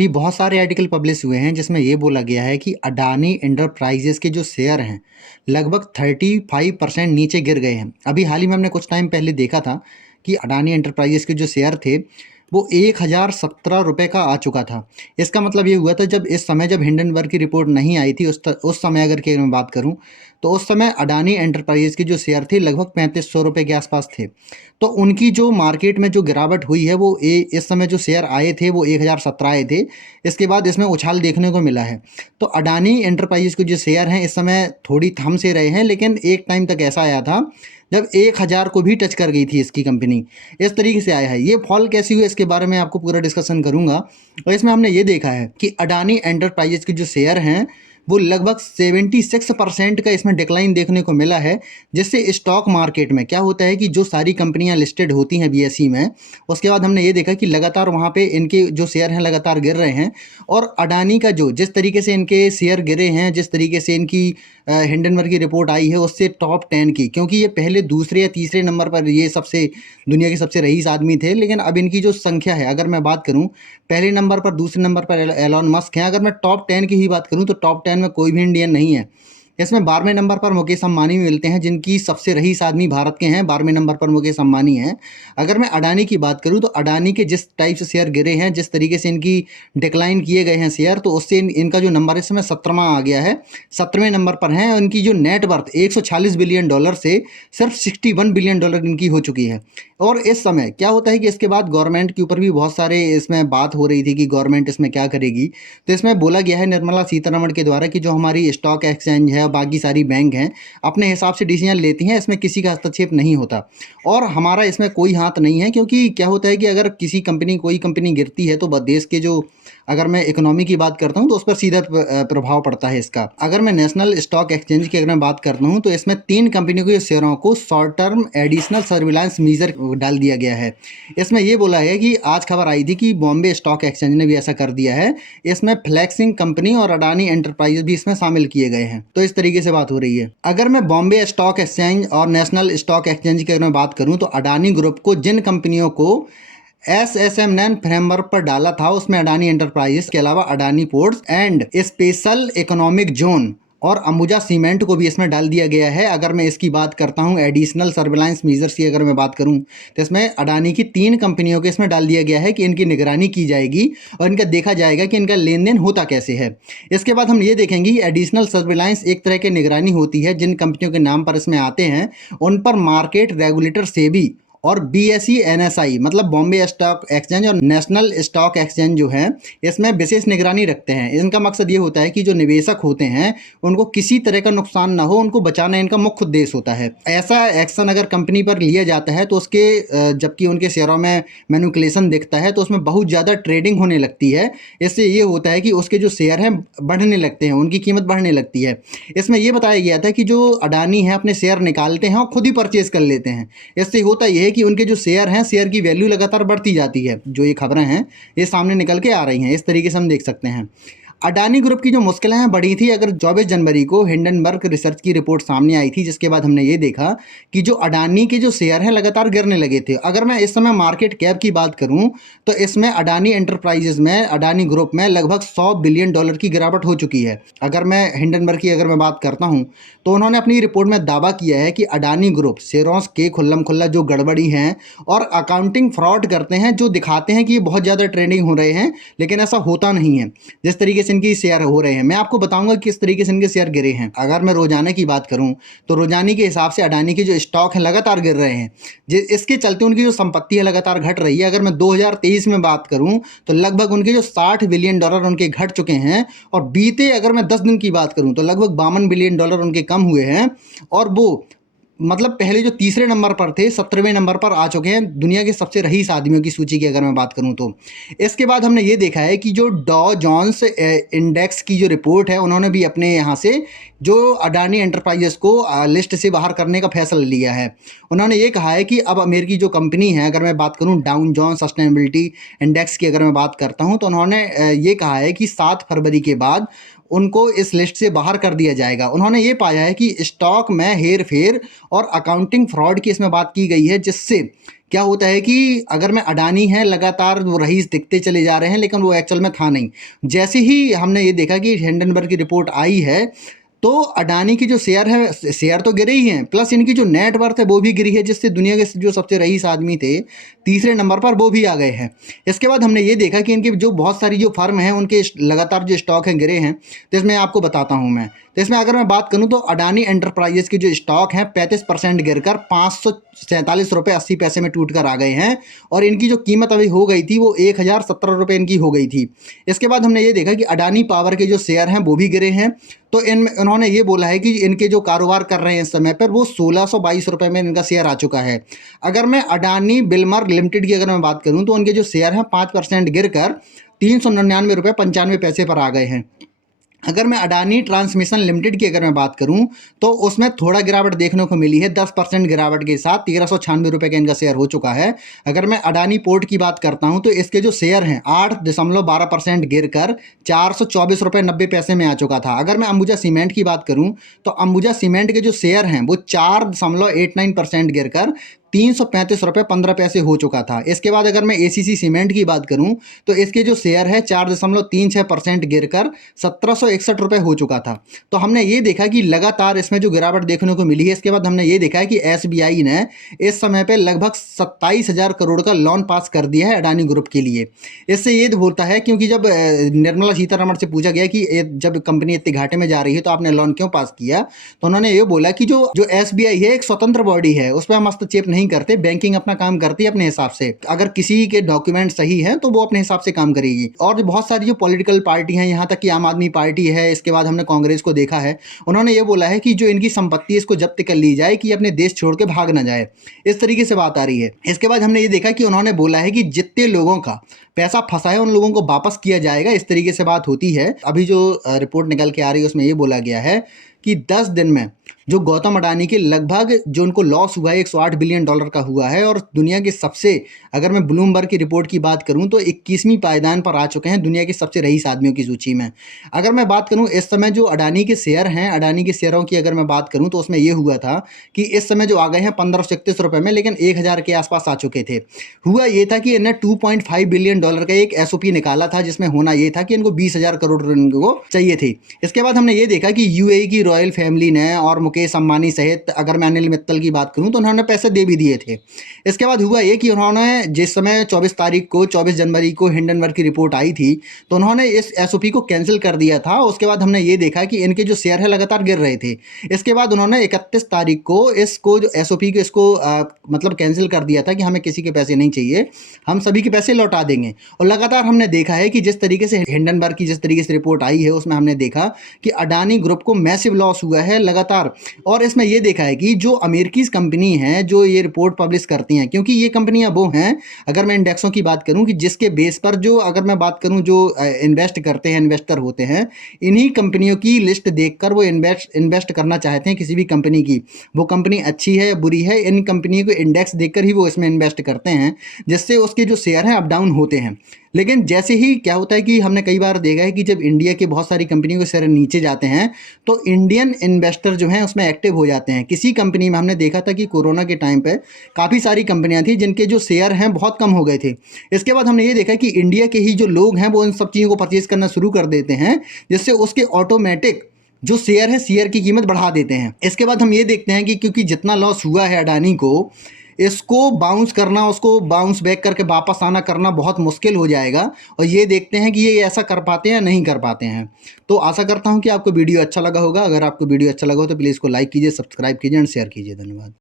अभी बहुत सारे आर्टिकल पब्लिश हुए हैं जिसमें ये बोला गया है कि अडानी एंटरप्राइजेस के जो शेयर हैं लगभग 35% नीचे गिर गए हैं। अभी हाल ही में हमने कुछ टाइम पहले देखा था कि अडानी एंटरप्राइजेस के जो शेयर थे वो 1017 रुपये का आ चुका था। इसका मतलब ये हुआ था जब इस समय जब हिंडनबर्ग की रिपोर्ट नहीं आई थी उस समय अगर की मैं बात करूं तो उस समय अडानी एंटरप्राइजेस के जो शेयर थे लगभग 3500 रुपये के आसपास थे। तो उनकी जो मार्केट में जो गिरावट हुई है वो इस समय जो शेयर आए थे वो 1017 आए थे। इसके बाद इसमें उछाल देखने को मिला है। तो अडानी एंटरप्राइजेस के जो शेयर हैं इस समय थोड़ी थम से रहे हैं, लेकिन एक टाइम तक ऐसा आया था जब 1000 को भी टच कर गई थी इसकी कंपनी। इस तरीके से आया है। ये फॉल कैसी हुई इसके बारे में आपको पूरा डिस्कशन करूंगा। और इसमें हमने ये देखा है कि अडानी एंटरप्राइजेस के जो शेयर हैं वो लगभग 76% का इसमें डिक्लाइन देखने को मिला है। जिससे स्टॉक मार्केट में क्या होता है कि जो सारी कंपनियां लिस्टेड होती हैं बीएसई में, उसके बाद हमने ये देखा कि लगातार वहाँ पे इनके जो शेयर हैं लगातार गिर रहे हैं। और अडानी का जो जिस तरीके से इनके शेयर गिरे हैं, जिस तरीके से इनकी हिंडनबर्ग की रिपोर्ट आई है उससे टॉप 10 की, क्योंकि ये पहले दूसरे या तीसरे नंबर पर ये सबसे दुनिया के सबसे रईस आदमी थे, लेकिन अब इनकी जो संख्या है अगर मैं बात करूं पहले नंबर पर दूसरे नंबर पर एलॉन मस्क हैं। अगर मैं टॉप 10 की ही बात करूं तो टॉप 10 में कोई भी इंडियन नहीं है। इसमें 12वें नंबर पर मुकेश अंबानी मिलते हैं, जिनकी सबसे रईस आदमी भारत के हैं। 12वें नंबर पर मुकेश अंबानी हैं। अगर मैं अडानी की बात करूं तो अडानी के जिस टाइप से शेयर गिरे हैं, जिस तरीके से इनकी डिक्लाइन किए गए हैं शेयर, तो उससे इनका जो नंबर है इस समय 17वां आ गया है। 17वें नंबर पर हैं। इनकी जो नेट वर्थ $146 बिलियन से सिर्फ $61 बिलियन इनकी हो चुकी है। और इस समय क्या होता है कि इसके बाद गवर्नमेंट के ऊपर भी बहुत सारे इसमें बात हो रही थी कि गवर्नमेंट इसमें क्या करेगी। तो इसमें बोला गया है निर्मला सीतारमण के द्वारा कि जो हमारी स्टॉक एक्सचेंज है, बाकी सारी बैंक हैं, अपने हिसाब से डिसीजन लेती हैं, इसमें किसी का हस्तक्षेप नहीं होता और हमारा इसमें कोई हाथ नहीं है। क्योंकि क्या होता है कि अगर कोई कंपनी गिरती है तो देश के जो, अगर मैं इकोनॉमी की बात करता हूं तो उस पर सीधा प्रभाव पड़ता है इसका। अगर मैं नेशनल स्टॉक एक्सचेंज की अगर मैं बात करता हूं तो इसमें 3 कंपनियों के शेयरों को short term additional surveillance measure डाल दिया गया है। इसमें यह बोला है कि आज खबर आई थी कि बॉम्बे स्टॉक एक्सचेंज ने भी ऐसा कर दिया है। इसमें फ्लैक्सिंग कंपनी और अडानी एंटरप्राइजेस भी इसमें शामिल किए गए हैं। तो इस तरीके से बात हो रही है। अगर मैं बॉम्बे स्टॉक एक्सचेंज और नेशनल स्टॉक एक्सचेंज की अगर मैं बात करूं तो अडानी ग्रुप को जिन कंपनियों को SSM9 फ्रेमवर्क पर डाला था उसमें अडानी एंटरप्राइजेस के अलावा Adani ports and special economic zone और अंबुजा सीमेंट को भी इसमें डाल दिया गया है। अगर मैं इसकी बात करता हूं एडिशनल सर्विलांस मेजर्स की अगर मैं बात करूं तो इसमें अडानी की 3 कंपनियों के इसमें डाल दिया गया है कि इनकी निगरानी की जाएगी और इनका देखा जाएगा कि इनका लेन देन होता कैसे है। इसके बाद हम ये देखेंगे एडिशनल सर्विलांस एक तरह की निगरानी होती है। जिन कंपनियों के नाम पर इसमें आते हैं उन पर मार्केट रेगुलेटर सेबी और BSE NSI मतलब बॉम्बे स्टॉक एक्सचेंज और नेशनल स्टॉक एक्सचेंज जो है इसमें विशेष निगरानी रखते हैं। इनका मकसद ये होता है कि जो निवेशक होते हैं उनको किसी तरह का नुकसान ना हो, उनको बचाना इनका मुख्य उद्देश्य होता है। ऐसा एक्शन अगर कंपनी पर लिया जाता है तो उसके जबकि उनके शेयरों में मैनिपुलेशन दिखता है तो उसमें बहुत ज़्यादा ट्रेडिंग होने लगती है। इससे ये होता है कि उसके जो शेयर हैं बढ़ने लगते हैं, उनकी कीमत बढ़ने लगती है। इसमें यह बताया गया था कि जो अडानी है अपने शेयर निकालते हैं और खुद ही परचेज कर लेते हैं। इससे होता यह कि उनके जो शेयर हैं शेयर की वैल्यू लगातार बढ़ती जाती है। जो ये खबरें हैं ये सामने निकल के आ रही हैं, इस तरीके से हम देख सकते हैं। अडानी ग्रुप की जो मुश्किलें हैं बढ़ी थी अगर 24 जनवरी को हिंडनबर्ग रिसर्च की रिपोर्ट सामने आई थी, जिसके बाद हमने ये देखा कि जो अडानी के जो शेयर हैं लगातार गिरने लगे थे। अगर मैं इस समय मार्केट कैप की बात करूं तो इसमें अडानी एंटरप्राइजेस में अडानी ग्रुप में लगभग $100 बिलियन की गिरावट हो चुकी है। अगर मैं हिंडनबर्ग की अगर मैं बात करता हूं तो उन्होंने अपनी रिपोर्ट में दावा किया है कि अडानी ग्रुप शेयरों के खुल्लम खुल्ला जो गड़बड़ी हैं और अकाउंटिंग फ्रॉड करते हैं, जो दिखाते हैं कि ये बहुत ज़्यादा ट्रेडिंग हो रहे हैं लेकिन ऐसा होता नहीं है। जिस तरीके से इनकी शेयर हो रहे हैं, मैं आपको बताऊंगा किस तरीके से इनके शेयर गिरे हैं। अगर मैं रोजाना की बात करूं तो रोजाना के हिसाब से अडानी के जो स्टॉक है लगातार गिर रहे हैं। इसके चलते उनकी जो संपत्ति है लगातार घट रही है। अगर मैं 2023 में बात करूं तो लगभग उनके जो $60 बिलियन उनके घट चुके हैं और बीते अगर मैं 10 दिन की बात करूं तो लगभग $52 बिलियन उनके कम हुए हैं। और वो मतलब पहले जो तीसरे नंबर पर थे 17वें नंबर पर आ चुके हैं दुनिया के सबसे रईस आदमियों की सूची की अगर मैं बात करूं तो। इसके बाद हमने ये देखा है कि जो डॉ जोन्स इंडेक्स की जो रिपोर्ट है उन्होंने भी अपने यहाँ से जो अडानी एंटरप्राइजेस को लिस्ट से बाहर करने का फैसला लिया है। उन्होंने ये कहा है कि अब अमेरिकी जो कंपनी है, अगर मैं बात करूं डाउ जोन्स सस्टेनेबिलिटी इंडेक्स की अगर मैं बात करता हूं तो उन्होंने ये कहा है कि 7 फरवरी के बाद उनको इस लिस्ट से बाहर कर दिया जाएगा। उन्होंने ये पाया है कि स्टॉक में हेर-फेर और अकाउंटिंग फ्रॉड की इसमें बात की गई है, जिससे क्या होता है कि अगर मैं अडानी है लगातार वो रईस दिखते चले जा रहे हैं, लेकिन वो एक्चुअल में था नहीं। जैसे ही हमने ये देखा कि हिंडनबर्ग की रिपोर्ट आई है, तो अडानी की जो शेयर तो गिरे ही हैं, प्लस इनकी जो नेट वर्थ है वो भी गिरी है, जिससे दुनिया के जो सबसे रईस आदमी थे तीसरे नंबर पर वो भी आ गए हैं। इसके बाद हमने ये देखा कि इनकी जो बहुत सारी जो फर्म हैं उनके लगातार जो स्टॉक हैं गिरे हैं। तो इसमें आपको बताता हूँ मैं, तो इसमें अगर मैं बात करूँ तो अडानी एंटरप्राइजेस के जो स्टॉक हैं 35% गिरकर 547 रुपये 80 पैसे में टूट कर आ गए हैं, और इनकी जो कीमत अभी हो गई थी वो 1017 रुपये इनकी हो गई थी। इसके बाद हमने ये देखा कि अडानी पावर के जो शेयर हैं वो भी गिरे हैं। तो उन्होंने ये बोला है कि इनके जो कारोबार कर रहे हैं इस समय पर वो 1622 रुपये में इनका शेयर आ चुका है। अगर मैं अडानी बिल्मर लिमिटेड की अगर मैं बात करूं तो उनके जो शेयर हैं 5% गिरकर 399 रुपये 95 पैसे पर आ गए हैं। अगर मैं अडानी ट्रांसमिशन लिमिटेड की अगर मैं बात करूं तो उसमें थोड़ा गिरावट देखने को मिली है, 10% गिरावट के साथ 1396 रुपये का इनका शेयर हो चुका है। अगर मैं अडानी पोर्ट की बात करता हूं तो इसके जो शेयर हैं 8.12% गिरकर 424 रुपये 90 पैसे में आ चुका था। अगर मैं अंबुजा सीमेंट की बात करूं तो अंबुजा सीमेंट के जो शेयर हैं वो 4.89% गिरकर 335 रुपये 15 पैसे हो चुका था। इसके बाद अगर मैं एसीसी सीमेंट की बात करूं तो इसके जो शेयर है 4.36% गिरकर 1761 रुपये हो चुका था। तो हमने ये देखा कि लगातार इसमें जो गिरावट देखने को मिली है। इसके बाद हमने ये देखा है कि एसबीआई ने इस समय पे लगभग 27,000 करोड़ का लोन पास कर दिया है अडानी ग्रुप के लिए। इससे ये होता है क्योंकि जब निर्मला सीतारमण से पूछा गया कि जब कंपनी इतने घाटे में जा रही है तो आपने लोन क्यों पास किया, तो उन्होंने ये बोला कि जो एसबीआई है एक स्वतंत्र बॉडी है, उस पर हम हस्तक्षेप नहीं करते, बैंकिंग अपना काम करती है अपने हिसाब से। अगर किसी के डॉक्यूमेंट सही है तो वो अपने हिसाब से काम करेगी। और जो बहुत सारी जो पॉलिटिकल पार्टी हैं, यहाँ तक कि आम आदमी पार्टी है, इसके बाद हमने कांग्रेस को देखा है, उन्होंने ये बोला है कि जो इनकी संपत्ति इसको जब्त कर ली जाए कि अपने देश छोड़ के भाग ना जाए। इस तरीके से बात आ रही है। इसके बाद हमने ये देखा कि उन्होंने बोला है कि जितने लोगों का पैसा फंसा है उन लोगों को वापस किया जाएगा। इस तरीके से बात होती है। अभी जो रिपोर्ट निकल के आ रही है उसमें ये बोला गया है कि 10 दिन में जो गौतम अडानी के लगभग जो उनको लॉस हुआ है 108 बिलियन डॉलर का हुआ है, और दुनिया के सबसे, अगर मैं ब्लूमबर्ग की रिपोर्ट की बात करूं तो 21वीं पायदान पर आ चुके हैं दुनिया के सबसे रईस आदमियों की सूची में। अगर मैं बात करूं इस समय जो अडानी के शेयर हैं, अडानी के शेयरों की अगर मैं बात करूं तो उसमें ये हुआ था कि इस समय जो आ गए हैं 1531 रुपये में, लेकिन 1000 के आसपास आ चुके थे। हुआ ये था कि इन्हें 2.5 बिलियन डॉलर का एक एसओपी निकाला था, जिसमें होना ये था कि इनको 20,000 करोड़ इनको चाहिए थे। इसके बाद हमने ये देखा कि यूएई की रॉयल फैमिली ने और मुकेश अंबानी सहित अगर मैं अनिल मित्तल की बात करूं तो उन्होंने पैसे दे भी दिए थे। इसके बाद हुआ ये कि उन्होंने जिस समय 24 जनवरी को हिंडनबर्ग की रिपोर्ट आई थी तो उन्होंने इस एसओपी को कैंसिल कर दिया था। उसके बाद हमने ये देखा कि इनके जो शेयर है लगातार गिर रहे थे। इसके बाद उन्होंने 31 तारीख को इसको जो एसओपी को इसको मतलब कैंसिल कर दिया था कि हमें किसी के पैसे नहीं चाहिए, हम सभी के पैसे लौटा देंगे। और लगातार हमने देखा है कि जिस तरीके से हिंडनबर्ग की जिस तरीके से रिपोर्ट आई है उसमें हमने देखा कि अडानी ग्रुप को मैसिव लॉस हुआ है लगातार। और इसमें ये देखा है कि जो अमेरिकी कंपनी हैं जो ये रिपोर्ट पब्लिश करती हैं, क्योंकि ये कंपनियां वो हैं, अगर मैं इंडेक्सों की बात करूं कि जिसके बेस पर जो, अगर मैं बात करूं जो इन्वेस्ट करते हैं, इन्वेस्टर होते हैं, इन्हीं कंपनियों की लिस्ट देखकर वो इन्वेस्ट करना चाहते हैं किसी भी कंपनी की। वो कंपनी अच्छी है बुरी है, इन कंपनी को इंडेक्स देखकर ही वो इसमें इन्वेस्ट करते हैं, जिससे उसके जो शेयर हैं अप डाउन होते हैं। लेकिन जैसे ही क्या होता है कि हमने कई बार देखा है कि जब इंडिया के बहुत सारी कंपनियों के शेयर नीचे जाते हैं तो इंडियन इन्वेस्टर जो हैं उसमें एक्टिव हो जाते हैं। किसी कंपनी में हमने देखा था कि कोरोना के टाइम पे काफ़ी सारी कंपनियां थी जिनके जो शेयर हैं बहुत कम हो गए थे। इसके बाद हमने ये देखा कि इंडिया के ही जो लोग हैं वो इन सब चीज़ों को परचेज करना शुरू कर देते हैं, जिससे उसके ऑटोमेटिक जो शेयर है शेयर की कीमत बढ़ा देते हैं। इसके बाद हम ये देखते हैं कि क्योंकि जितना लॉस हुआ है अडानी को, इसको बाउंस करना, उसको बाउंस बैक करके वापस आना करना बहुत मुश्किल हो जाएगा। और ये देखते हैं कि ये ऐसा कर पाते हैं या नहीं कर पाते हैं। तो आशा करता हूँ कि आपको वीडियो अच्छा लगा होगा। अगर आपको वीडियो अच्छा लगा हो तो प्लीज़ इसको लाइक कीजिए, सब्सक्राइब कीजिए एंड शेयर कीजिए। धन्यवाद।